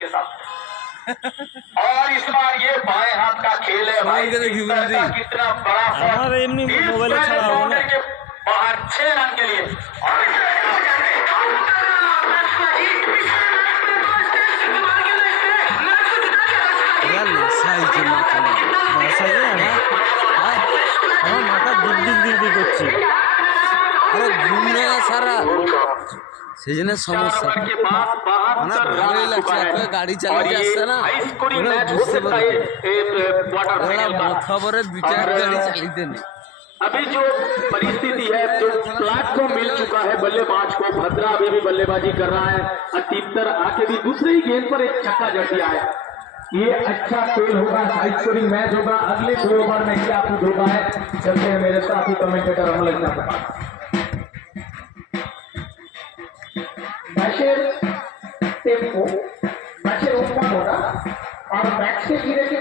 के साथ। और इस बार ये बाएं हाथ का खेल है भाई, कितना बड़ा के बाहर 6 रन के लिए। সারা সেজন্য সমস্যা মানে ভালোই লাগছে, গাড়ি চালিয়ে আসছে না বুঝতে পারবে খবরের দুইটা গাড়ি চালিয়ে নেই। अभी जो परिस्थिति है, जो प्लेटफॉर्म मिल चुका है बल्लेबाज को, भद्रा अभी भी बल्लेबाजी कर रहा है, अतीतर आके भी दूसरी गेंद पर एक छक्का जड़ दिया है। ये अच्छा खेल होगा, हाई स्कोरिंग मैच होगा, अगले 2 ओवर में क्या कुछ होगा है। चलते हैं मेरे साथी कमेंटेटर अमल मैचेर टेम्पो मैचेर ओपन होगा और मैच से गिरे के